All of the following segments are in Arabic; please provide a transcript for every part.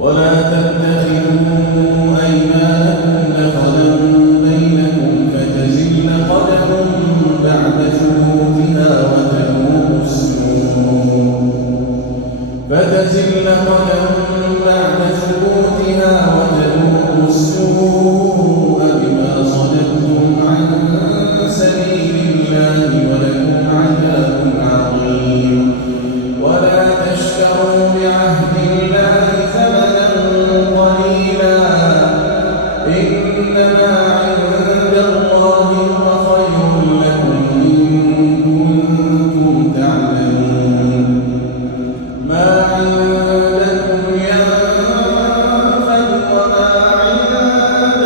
ولا تتخذوا أيمانكم دخلا بينكم فتزل قدم بعد ثبوتها وتذوقوا السوء بما صددتم عن سبيل الله ولكم عذاب عظيم ولا تشتروا بعهد الله ثمنا قليلا إنما عند الله هو خير لكم إن كنتم تعلمون ما عندكم ينفد وما عند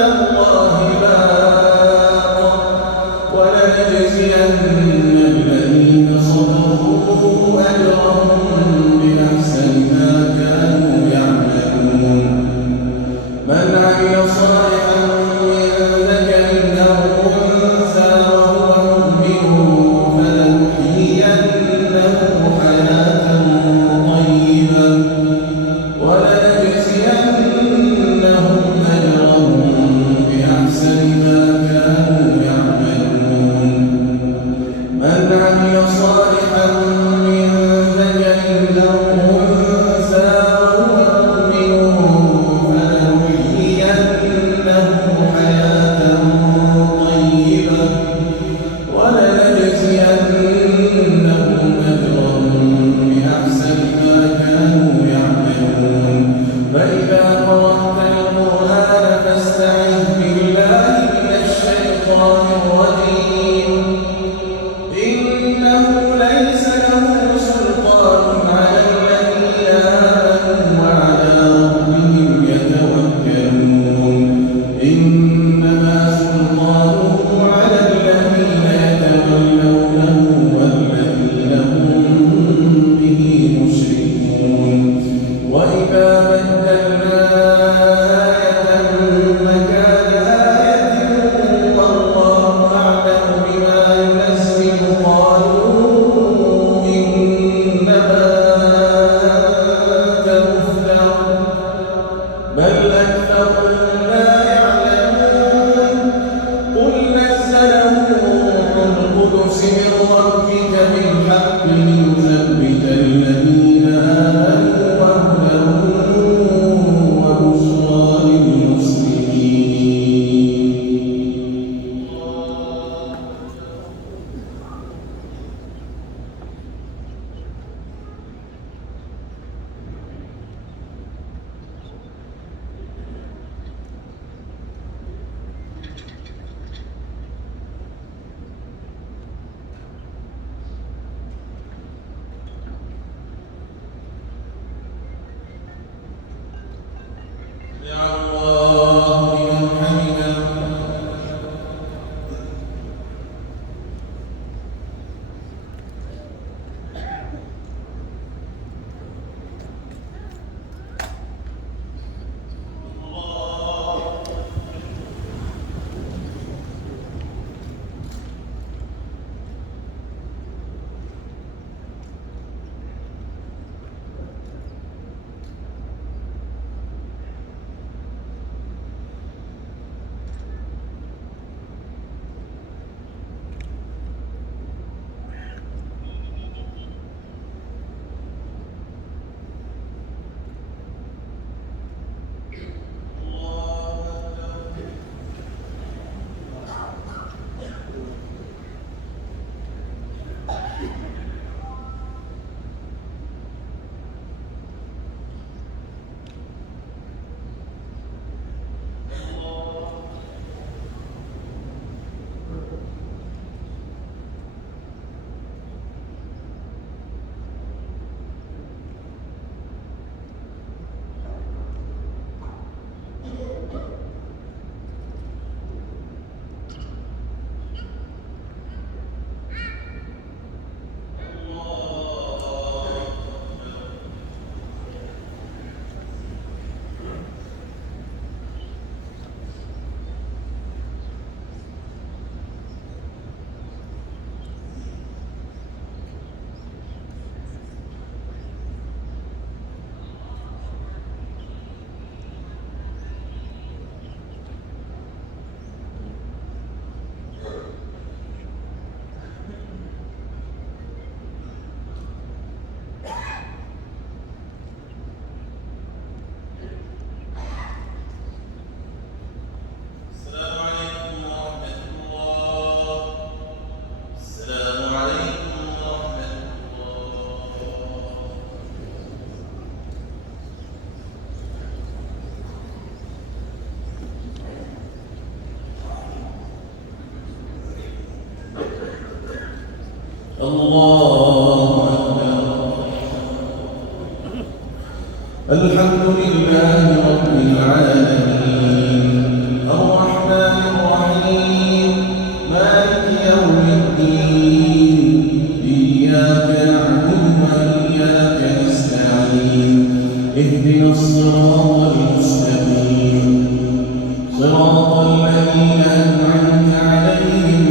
الله باق ولنجزين الذين صبروا أجرهم بأحسن ما كانوا يعملون من عمل صالحا من ذكر أو أنثى وهو مؤمن فلنحيينه حياة طيبة ولنجزينهم أجرهم بأحسن ما كانوا يعملون من عمل صالحا من ذكر أو أنثى وهو مؤمن فلنحيينه حياة طيبة ولنجزينهم أجرهم بأحسن ما كانوا يعملون فإذا قرأت القرآن فاستعذ بالله من الشيطان الرجيم إنه ليس له سلطان على الذين آمنوا وعلى ربهم يتوكلون إنما سلطانه على الذين يتولونه والذين هم به مشركون وإذا بدلنا آية مكان آية والله أعلم بما ينزل قالوا إنما أنت مفتر بل أكثرهم لا يعلمون قل نزله روح القدس من ربك بالحق ليثبت الذين آمنوا وهدى وبشرى للمسلمين يا الله لمن حمده الله أكبر. الحمد لله رب العالمين الرحمن الرحيم مالك يوم الدين إياك نعبد وإياك نستعين اهدنا الصراط المستقيم صراط الذين أنعمت عليهم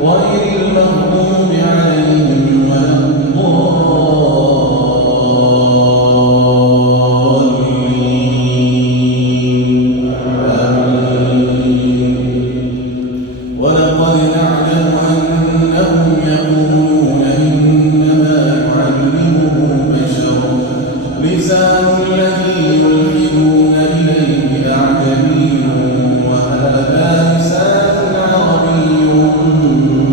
غير المغضوب عليهم ولا الضالين آمين. ولقد نعلم أنهم يقولون إنما يعلمه بشر لسان الذي يلحدون إليه أعجمي وهذا لسان عربي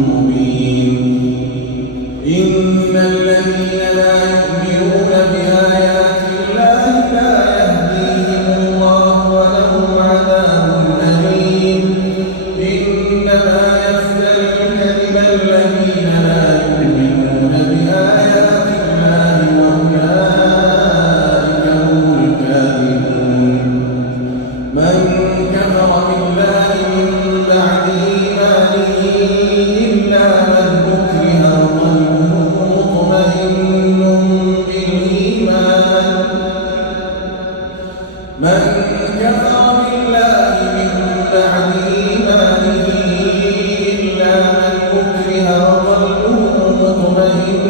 مبين. إن الذين لا يؤمنون بآيات الله لا يهديهم الله ولهم عذاب أليم. إنما يفتري الكذب الذين لا يؤمنون بآيات الله وأولئك هم الكاذبون. من كفر بالله من بعد إيمانه إلا من أكره وقلبه مطمئن بالإيمان. من كفر بالله من بعد إيمانه إلا من أكره وقلبه مطمئن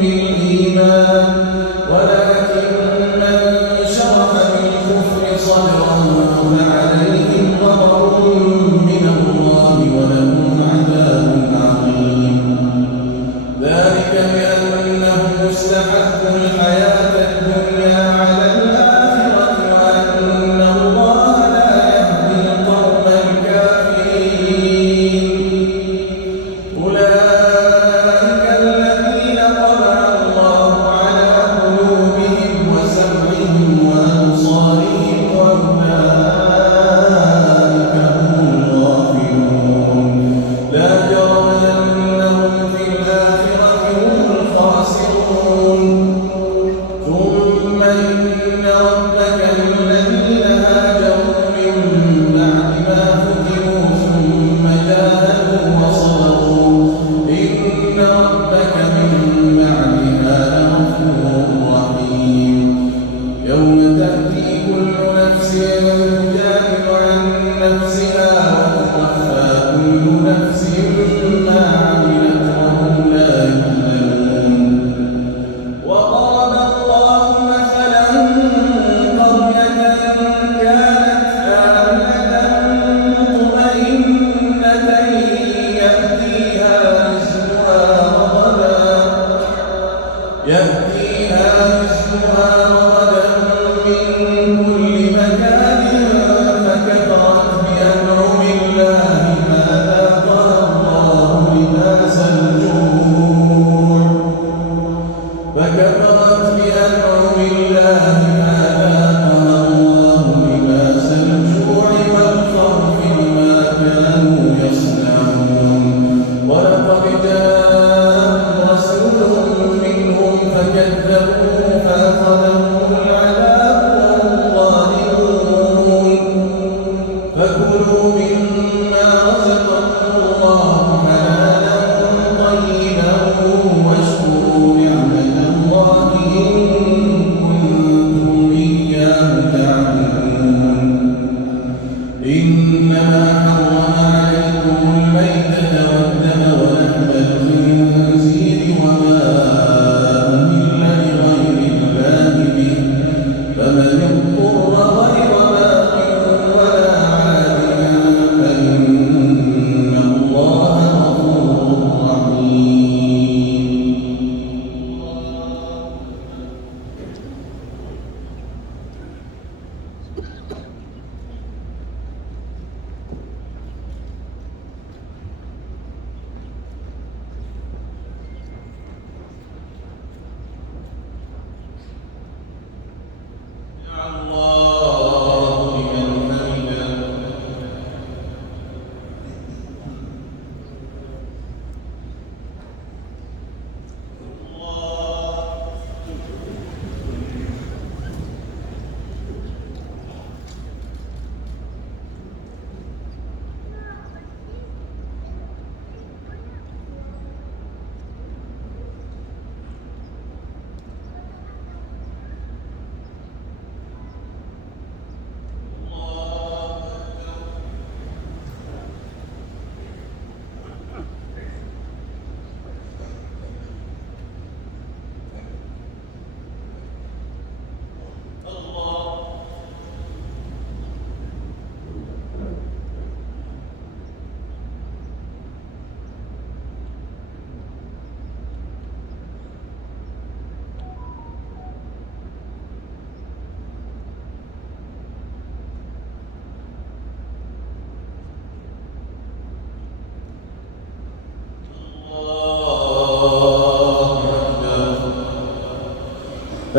بالإيمان ولكن من شرح بالكفر صدرا فعليهم غضب من الله ولهم عذاب عظيم. ذلك بأنهم استحبوا الحياة الدنيا على الآخرة وأن الله لا يهدي القوم الكافرين. أولئك الذين طبع الله على قلوبهم وسمعهم وأبصارهم وأولئك هم الغافلون. لا جرم أنهم في الآخرة هم الخاسرون. ثم إن ربك للذين هاجروا من بعد ما فتنوا ثم جاهدوا وصبروا إن ربك من بعدها لغفور رحيم. يوم تأتي كل نفس تجادل عن نفسها وتوفى كل نفس ما عملت وهم لا يظلمون. وضرب الله مثلا قرية كانت آمنة مطمئنة يأتيها رزقها رغدا من كل مكان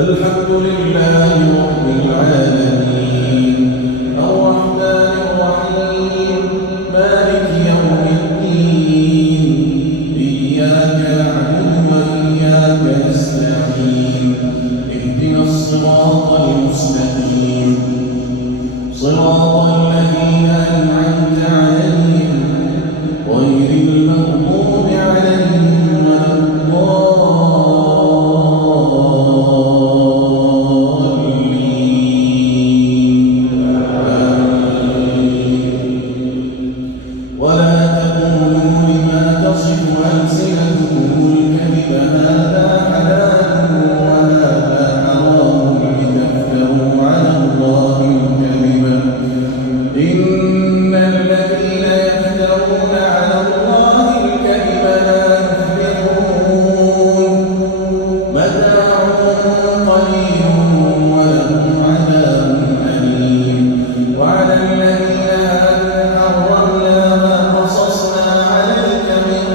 الحمد لله رب العالمين الرحمن الرحيم مالك يوم الدين إياك نعبد وإياك نستعين اهدنا الصراط المستقيم صراط الذين أنعمت عليهم غير المغضوب عليهم ولا الضالين ولا تقولوا لما تصف ألسنتكم الكذب هذا حلال وهذا حرام لتفتروا على الله الكذب إن الذين يفترون على الله الكذب لا يفلحون متاع قليل ولهم عذاب أليم وعلى الذين حرمنا ما قصصنا عليك من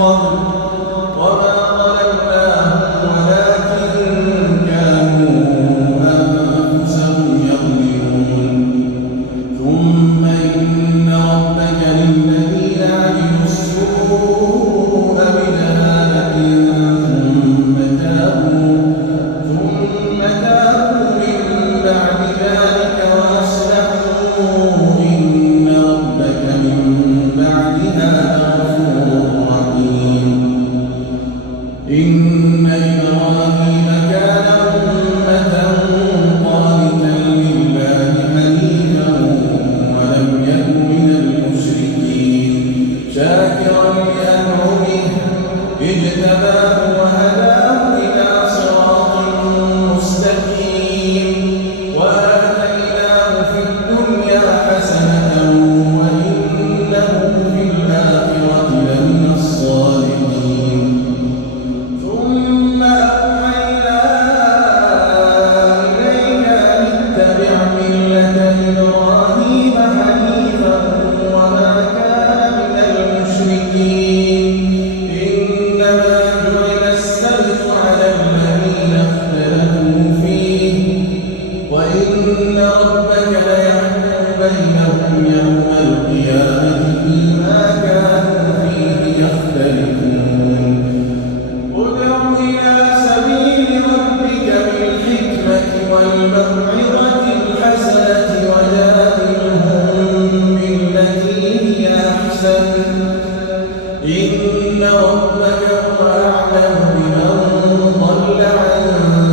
قبل وما ظلمناهم ولكن كانوا أنفسهم يظلمون ثم إن ربك للذين عملوا السوء بجهالة ثم تابوا من بعد ذلك وأصلحوا إن ربك من بعدها لغفور رحيم إن إبراهيم كان أمة قانتا لله حنيفا ولم يك من المشركين شاكرا لأنعمه اجتباه وهداه إلى صراط مستقيم وآتيناه في الدنيا حسنة وإنه في الآخرة لمن الصالحين ثم أوحينا إليك أن اتبع ملة إبراهيم حنيفا وما كان من المشركين إنما جعل السبت على الذين اختلفوا فيه وإن ربك ليحكم بينهم يوم القيامة فيما كانوا فيه يختلفون ادع إلى سبيل ربك بالحكمة والموعظة الحسنة وجادلهم بالتي هي أحسن إن ربك هو أعلم بمن ضل عن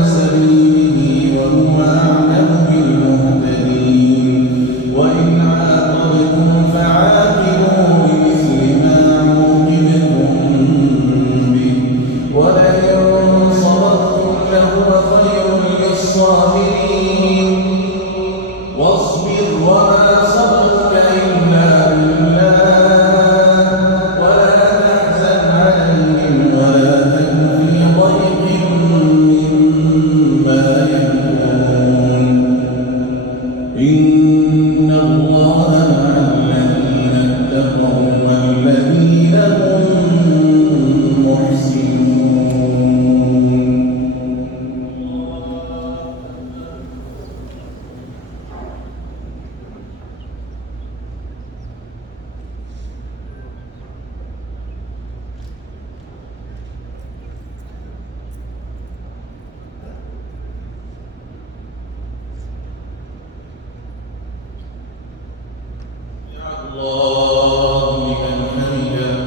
سبيله وهو أعلم بالمهتدين وإن عاقبتم فعاقبوا بمثل ما عوقبتم به ولئن صبرتم لهو خير للصابرين واصبر وما صبرك إلا بالله ولا تحزن عليهم ولا تك في ضيق مما يمكرون إن الله مع الذين اتقوا والذين هم محسنون الله لمن حمده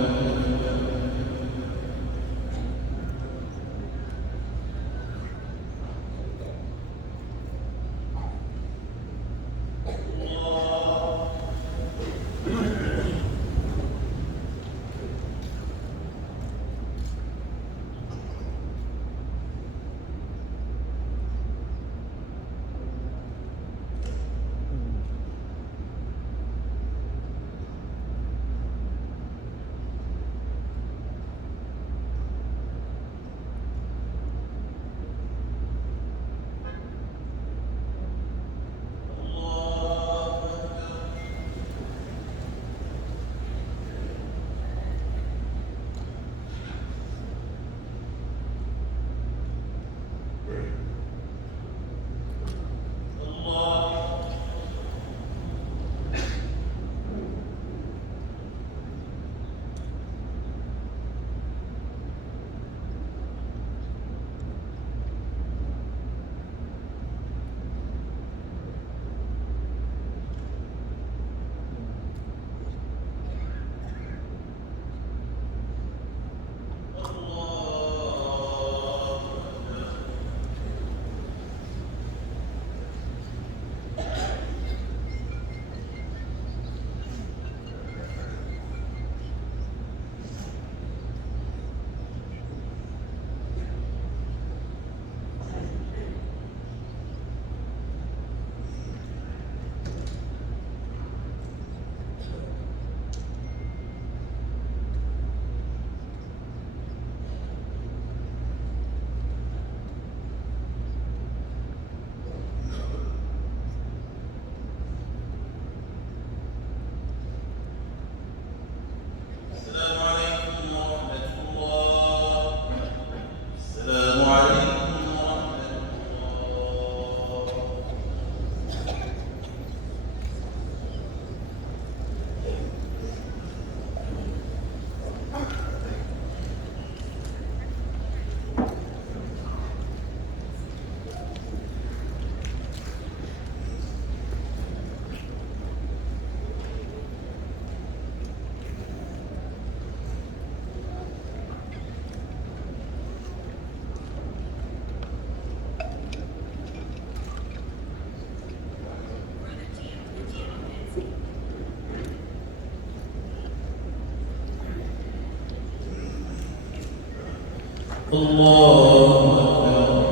الله أكبر.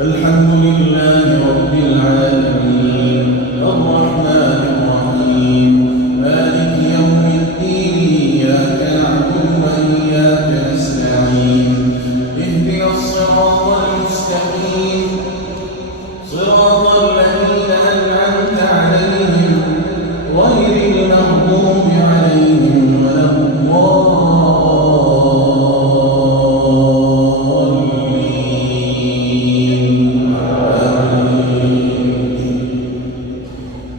الحمد لله رب العالمين الرحمن الرحيم مالك يوم الدين إياك نعبد وإياك نستعين اهدنا الصراط المستقيم صراط الذين أنعمت عليهم غير المغضوب عليهم ولا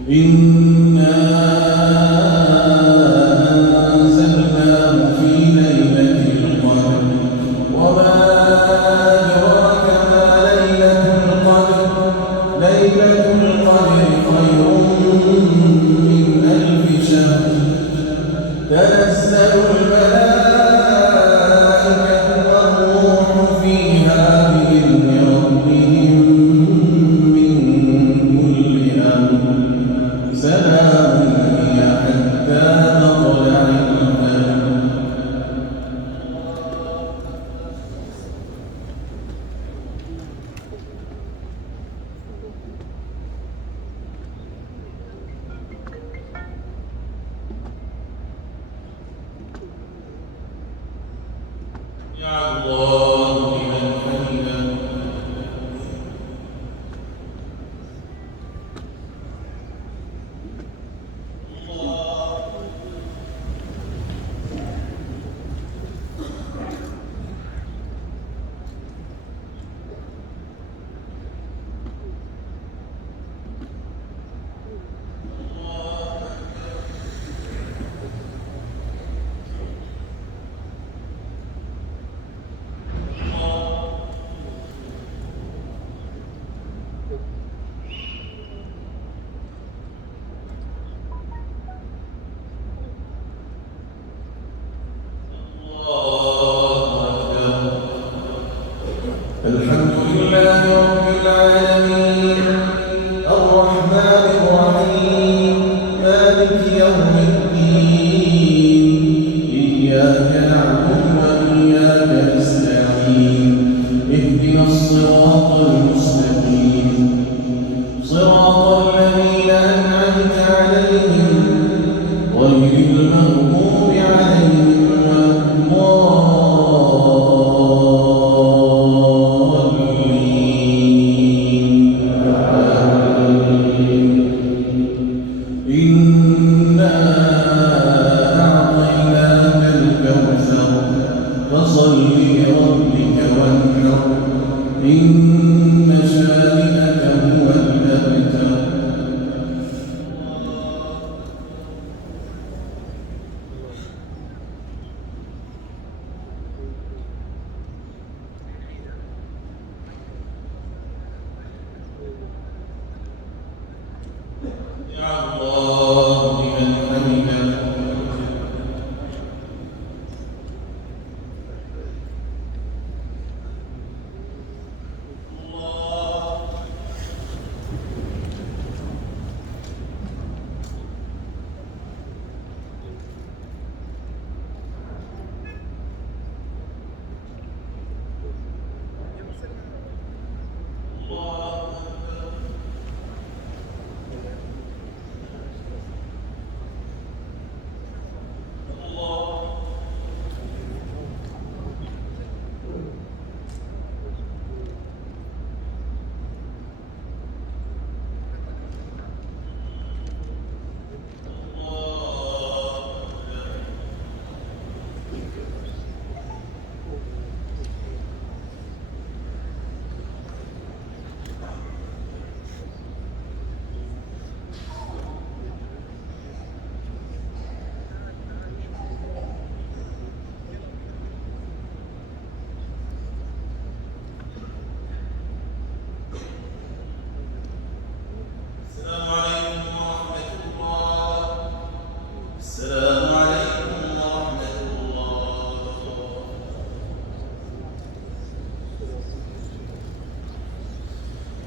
إنا أنزلناه في ليلة القدر وما أدراك ما ليلة القدر ليلة القدر خير من ألف شهر تنزل الملائكة والروح فيها بإذن ربهم من كل أمر سلام هي حتى مطلع الفجر. يا الله لمن حمده. الحمد لله رب العالمين الرحمن الرحيم مالك يوم الدين إياك نعبد وإياك نستعين اهدنا الصراط المستقيم صراط الذين أنعمت عليهم غير المغضوب عليهم ولا إنا أعطيناك الكوثر فصل لربك وانحر إن شانئك هو الأبتر. يا الله لمن حمده.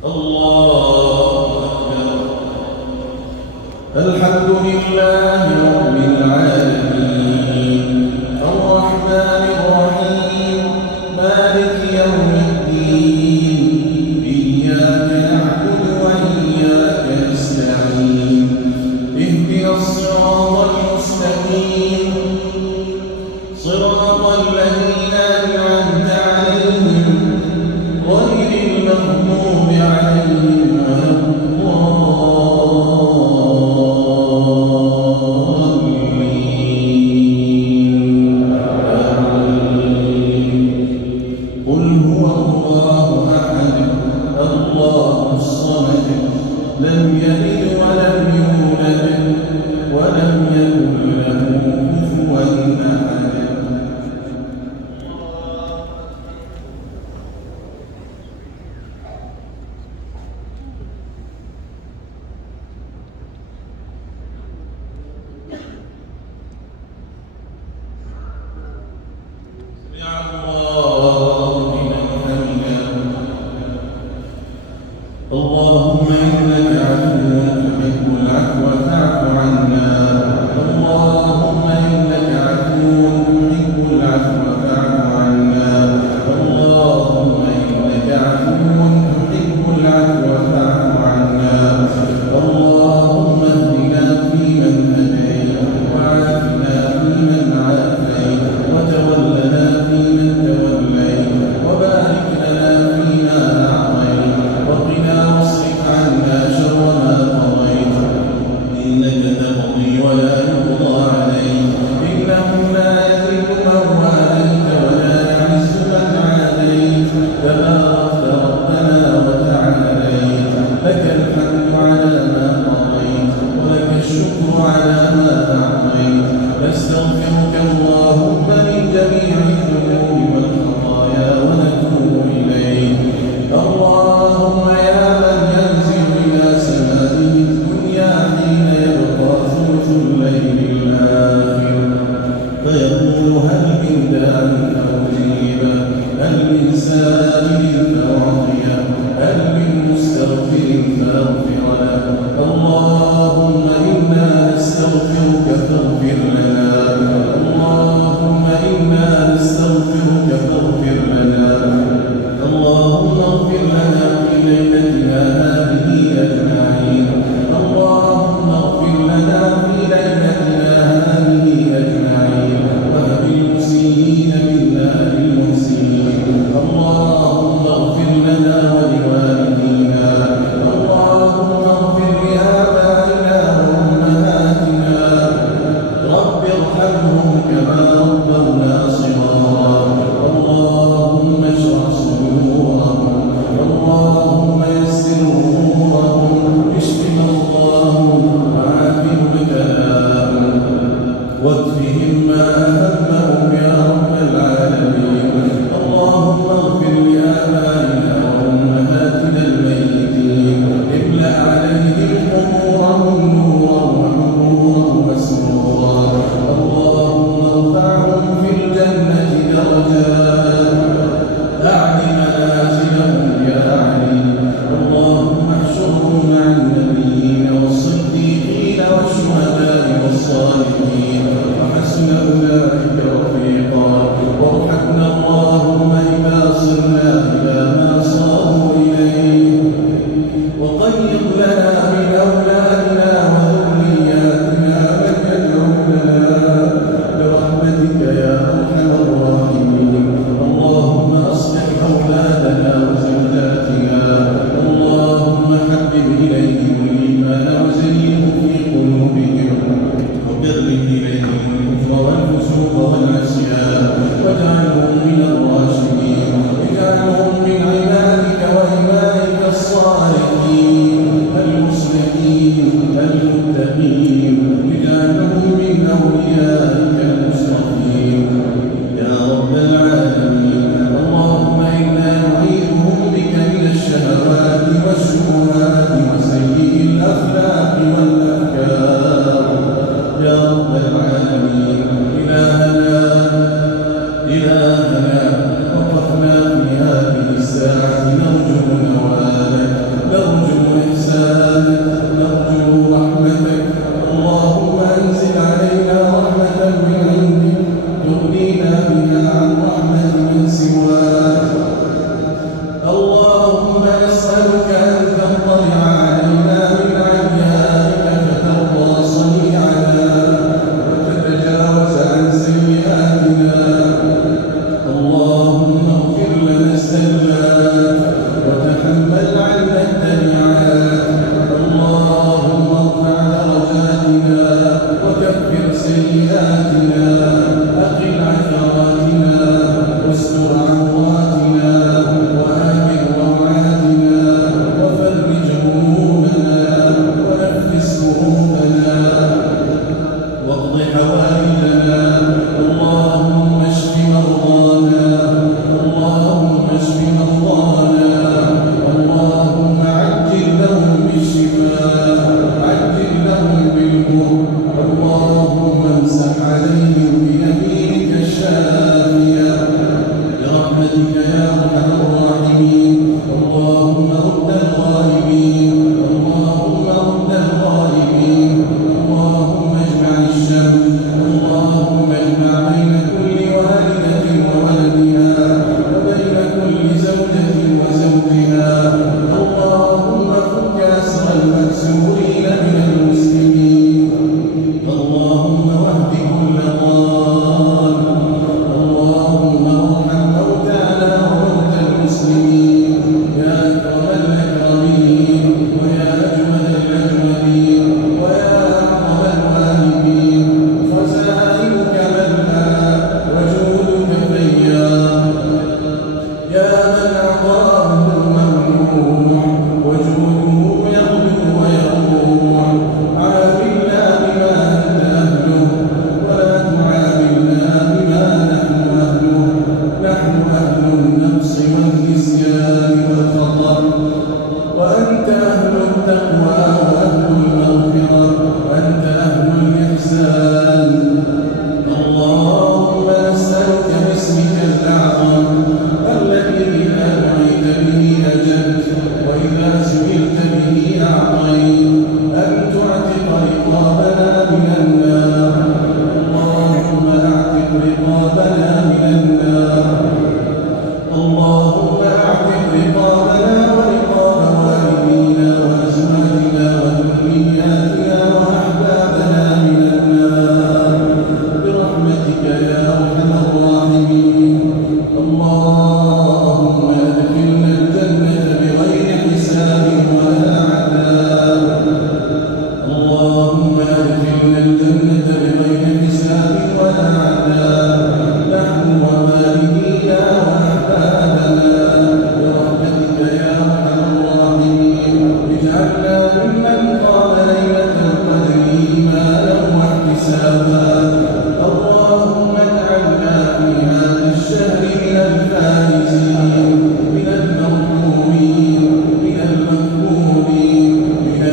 الله أكبر. الحمد لله رب العالمين الرحمن الرحيم لم يلد ولم يولد ولم يكن له كفوا أحد. اللهم إنك عفو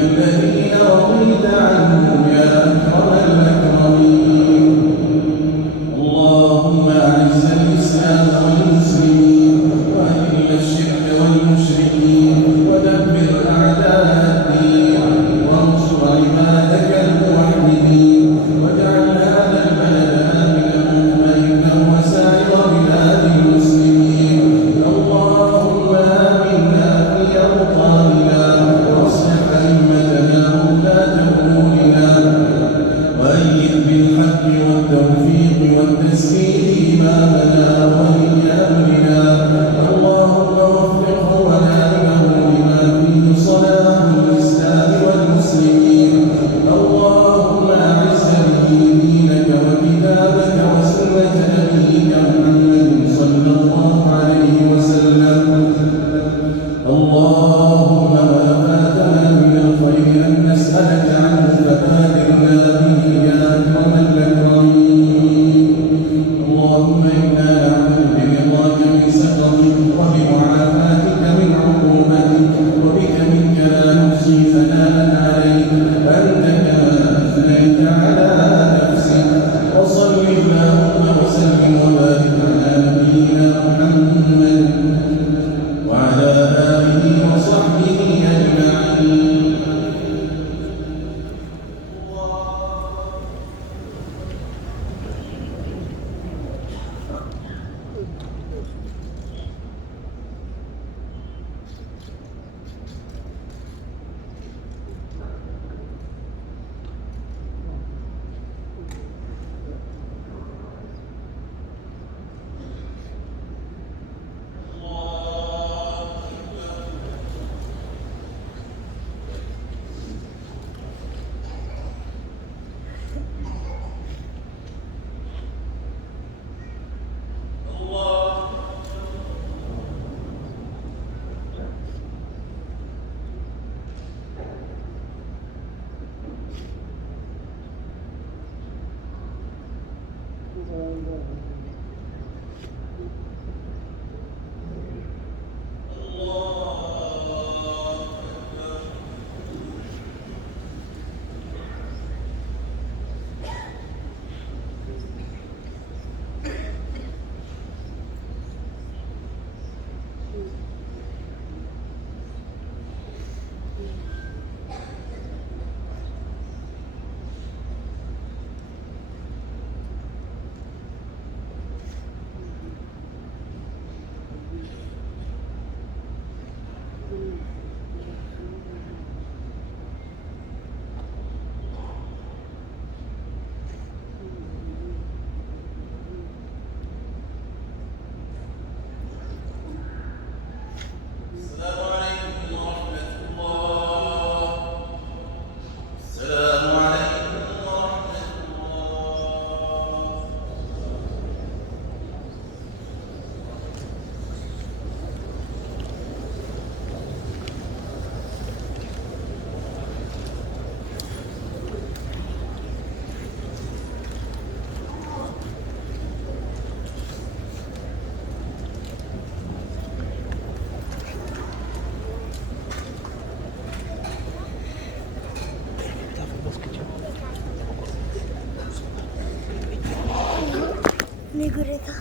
الذين رضيت عنهم يا أكرم الأكرمين. اللهم أعز الإسلام والمسلمين وأذل الشرك والمشركين ودمر أعداء الدين وانصر عبادك الموحدين واجعل هذا البلد آمنا مطمئنا وسائر بلاد المسلمين. اللهم آمنا في أوطاننا واصلح أئمتنا وولاة أمورنا وأيد بالحق والتوفيق والتسديد إمامنا وولي أمرنا. اللهم وفقه ونائبه لما فيه صلاح الإسلام والمسلمين. اللهم أعز به دينك وكتابك وسنة نبيك محمد صلى الله عليه وسلم. اللهم ما فاتنا من الخير أن نسألك عنه فبادرنا به يا أكرم الأكرمين. اللهم إنا نعوذ برضاك من سخطك وبمعافاتك من عقوبتك وبك منك لا نحصي ثناء عليك أنت كما أثنيت على نفسك. وصل اللهم وسلم وبارك على نبينا محمد وعلى آله وصحبه أجمعين. Negurita.